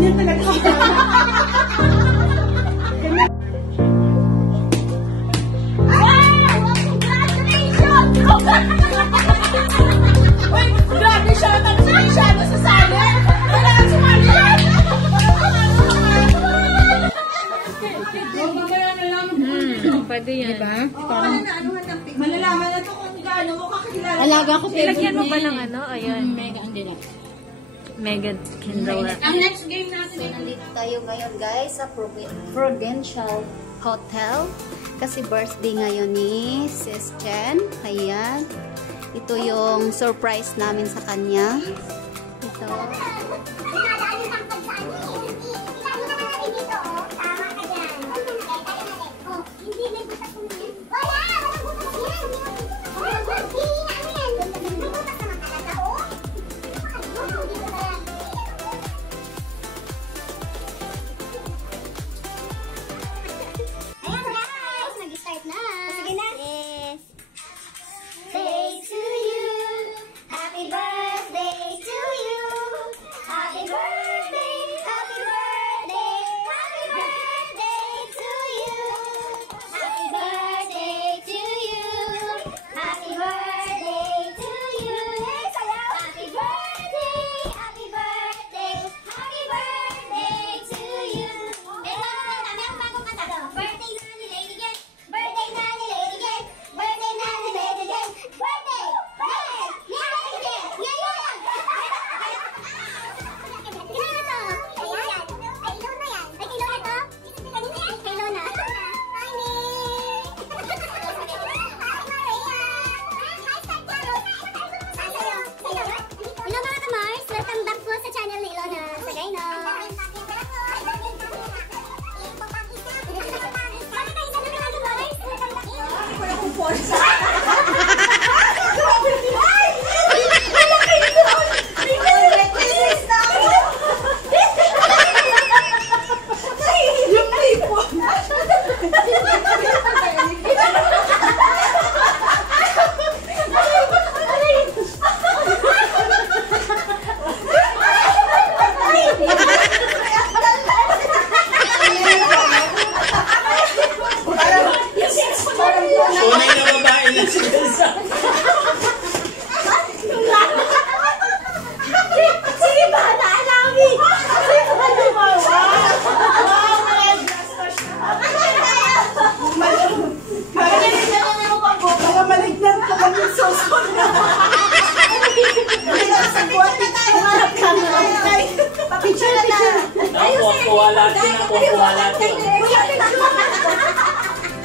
Ganyan talaga ako. Grabe siya, masyado sa sali. Wala kang sumali. Pwede yan. Diba? Malalaman na ito kung gaano mo kakilala. Alaga ko favorite. Ilagyan mo ba ng ano? Ayan. Mega ang dila. Mega Kindle. Ang next game natin ay nandito tayo ngayon guys sa Prudential Hotel. Kasi birthday ngayon ni Sis Jen. Ayan. Ito yung surprise namin sa kanya. Ito.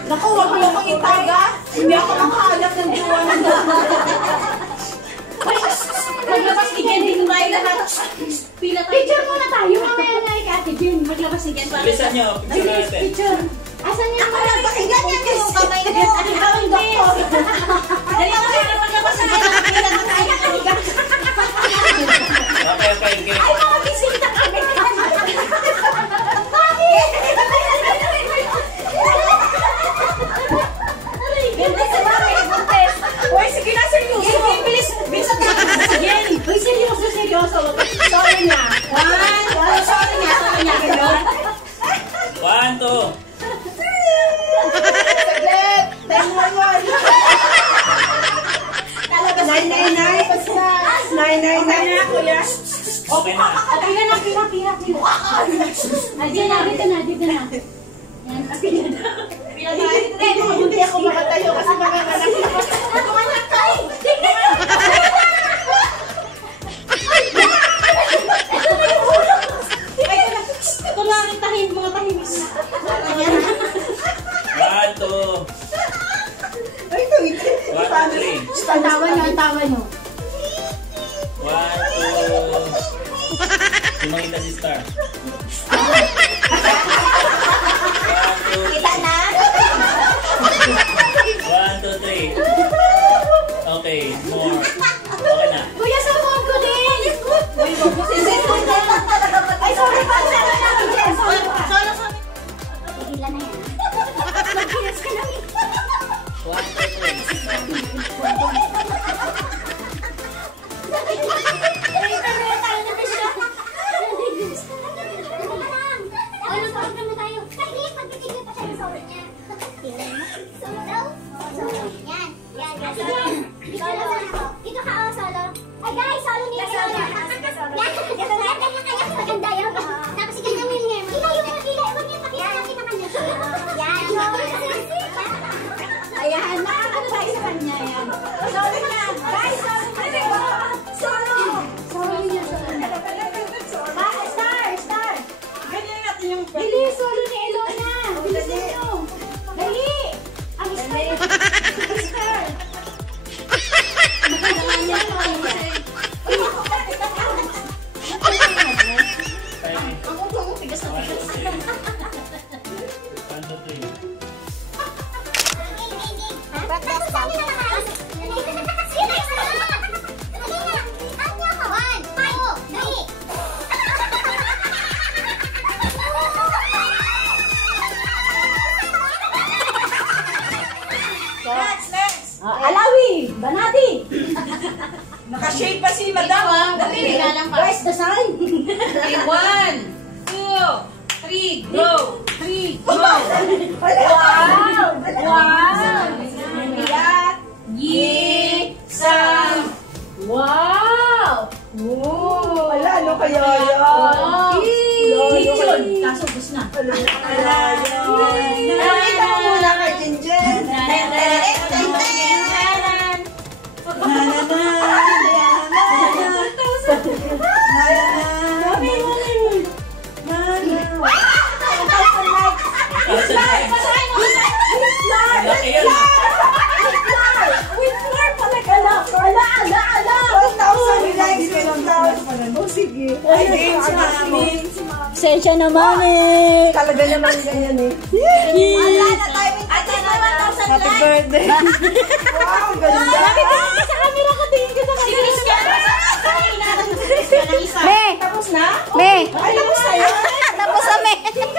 Naku, wag mo akong itaga. Hindi ako makahanap ng jowa ng maglabas ni Jen, dito tayo lahat. Picture muna tayo. Mamaya na kay Ate Jen. Maglabas ni Jen. Bilisan nyo, picture natin. Picture. Asan niya? Ako nagpasigan niya yung kamay ko. Ikaw ang doktor. Dali ako na maglabas na tayo. Okay. Ay, mga bisita kami. Uy, sige na, seryoso. Bilis, bilis at sige. Uy, seryoso. Sorry na. Sorry na. Ganyan. 1, 2. Saglit. 10-1-1. Talaga, 9-9-9. Basta. 9-9-9. Kuya. Okay na. Pila. Dito na. Yan, pila na. Hindi ako makatayo kasi mga anak ko. Tumanak kayo! Ito lang ang tahim, mga tahimik na. 1, 2. Ay, ito. 1, 2, 3. Ang tawa nyo. 1, 2. Sumangita si Star. 1, 2, 3. Kita na? 1, 2, 3. Okay, more. Okay na. Kuya, sa phone ko din! Uy, wag mo ay, sorry pa! Solo. Tigilan na yan. Mag-kiss ka lang. 1, 2, 3. Dali, solo ni Elona. Bilisan nyo. Dali. Ang star. Ang star. Ang tigas na tigas. 1, 2, 3. Alawi! Banati! Naka-shade pa si Madam. Dali. Where's the sign? Okay, 1, 2, 3, go. 3, go. Wow! Wow. Biyak! Yi, sang. Wow! Wala, ano kaya yan? Lechon! Kaso bus na. Nakita mo muna kay Jinjen. Laki yan. With floor pala ka na. Ala! 1,000 likes ka lang daw. Oh, sige. Ay, games namin. Sensya naman eh. Talaga naman ganyan eh. Wala na tayo. At 1,000 Happy birthday. Wow, ganda. Sa camera ka, tingin ka sa camera. Me! Tapos na? Me! Ay, tapos na yun. Tapos na, me! Pisyan!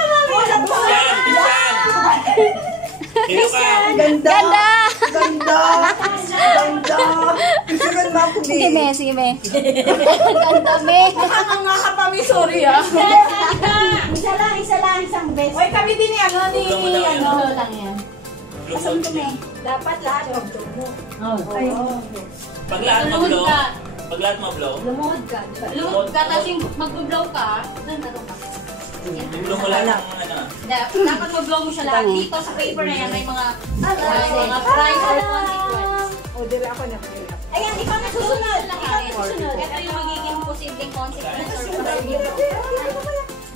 Dito ka! Ganda. Ganda! Ganda. Ganda. Isugan mo ako, Sige, babe. me. Sige, me. Ganda, me. Ang nga ka pa, mi, sorry ah. Isa lang, isang best. Oy, kami din ni ano, ni Blow mo daw yan. ano. lang yan. Blow mo. Dapat lahat mag-job mo. Ay, Pag lahat mag-blow, pag lahat mag-blow, Lumuhod ka. lumot ka, tapos yung mag-blow ka, doon ka doon ka. i-blow mo lahat ng ano. Dapat mag-blow mo siya lahat. Dito sa paper na yan, may mga price or consequence. o, dire ako na. Ayan, ikaw na susunod. Ito yung magiging posibleng consequence or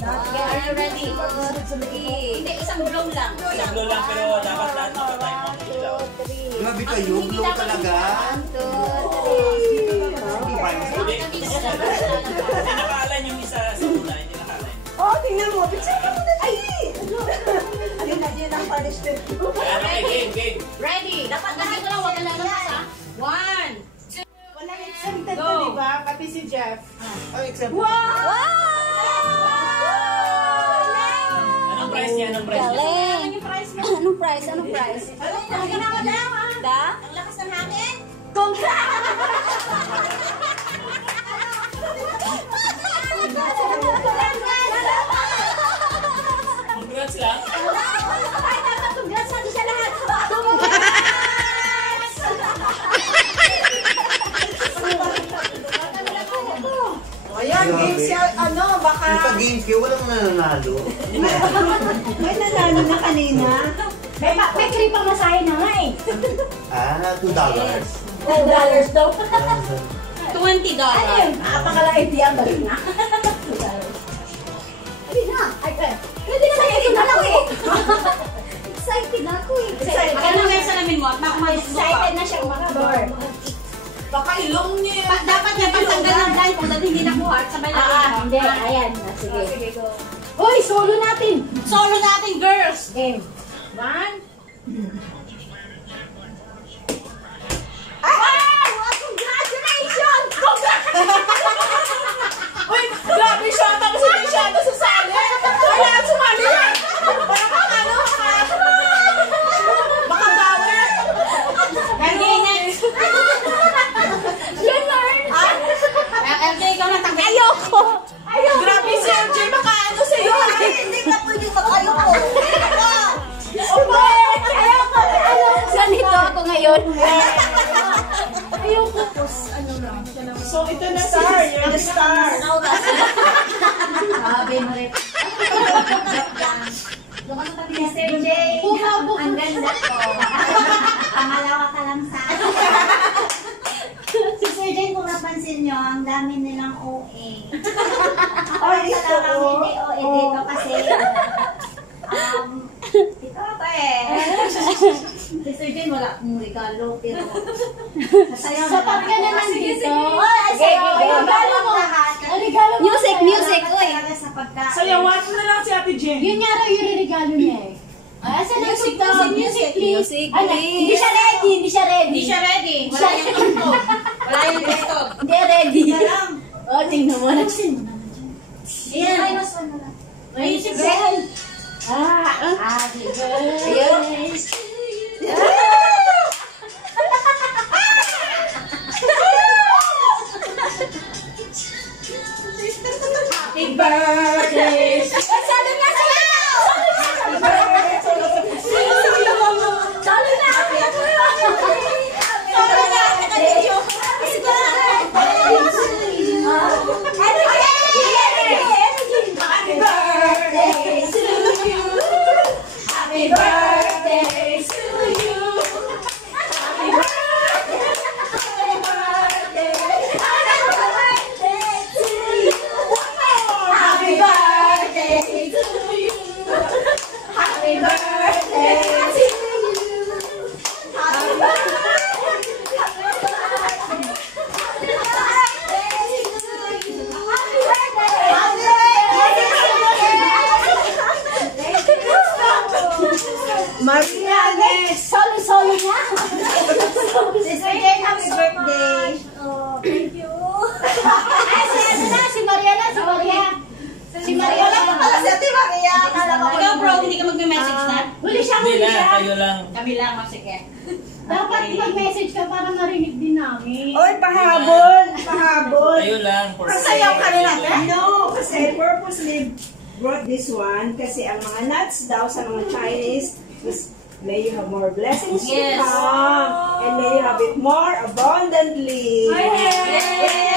Okay, are you ready? Hindi, isang blow lang. Isang blow lang, pero dapat lahat mapatay mo. Grabe kayo, blow talaga. 1, 2, 3. Hindi nakaalan yung isa sa una, hindi nakaalan. Oh, tingnan mo. Picture ka mo na. Ay! Ayun na, yun ang punishment. Ayan, okay, game. Ready? Dapat nandito lang, wag ka lang naman ha. 1, 2, Walang exempted Go. na, di ba? Pati si Jeff. Ay, except Anong price niya? Anong price niya? Galing. yung price mo. Anong price? Anong price? Alam mo, ginawa daw ha. Da? Ang lakas ng hangin. Congrats lang. Congrats natin siya lahat. Ayan, games siya, ano, baka... sa games kayo, walang nananalo. May nanalo na kanina. May cream pang masahe na nga eh. $2. $2 daw. $20. Ayun, napakalaid yan. Balik na. Hindi na. Ay, pwede na lang ito na lang eh. Excited ako eh. Ano nga sa namin mo? Excited na siya mag-door. Baka ilong niya. Dapat niya pagtanggal ng dahil kung dati hindi nakuha, sabay lang. Hindi, ayan. Sige. Sige, go. Hoy, solo natin. Solo natin, girls! Game. 1. Wow! Congratulations! Uy, grabe siya. Tapos hindi siya nasasali. Wala, sumali yan. Parang ano, makabawi. Okay, next. Leonard! LJ, ikaw na tanggal. Ayoko! Ayoko! Grabe si LJ, baka ano sa'yo. Hindi na pwede mag-ayoko. Ayoko! Ganito ako ngayon. Ayoko. So, ito na, star. You're the star. Sabi mo rin. Si Sir Jay, ang ganda ko. Pangalawa ka lang sa akin. Si Sir Jay, kung napansin nyo, ang dami nilang OA. Ay, Talagang ito. hindi OA dito kasi Si Sir Jane, wala akong regalo, pero... Sa pagka na nandito. Regalo mo. Music, music, uy. Sa pagkain. Sayawan mo na lang si Ate Jen. Yun nga raw yung regalo niya eh. Ay, saan ang music, music, please. Music, Ay, please. Hindi siya ready, hindi siya ready. Hindi siya ready. Wala yung laptop. Wala yung laptop. Hindi ready. Wala lang. Oh, tingnan mo. Nagsin. Ayan. Ay, si Bren. Happy birthday. Happy birthday. Salo na, salo na. Happy birthday. Salo na. Happy birthday to you. Happy birthday. Happy birthday. Happy birthday to you. Happy birthday to you. Happy Maria, solo-solo niya. Sister Jane, happy birthday. Oh, thank you. Ay, si Maria na, si Maria. Si Maria Wala pa pala si Ate Maria. Ikaw bro, hindi ka mag-message na? Huli siya, Hindi huli na, siya. kayo lang. Kami lang, sige. Dapat mag-message ka para marinig din namin. Oy, pahabol. Pahabol. Kayo lang. For Sayaw ka rin natin? No, kasi purposely brought this one kasi ang mga nuts daw sa mga Chinese is may you have more blessings to Yes. come and may you have it more abundantly. Yay!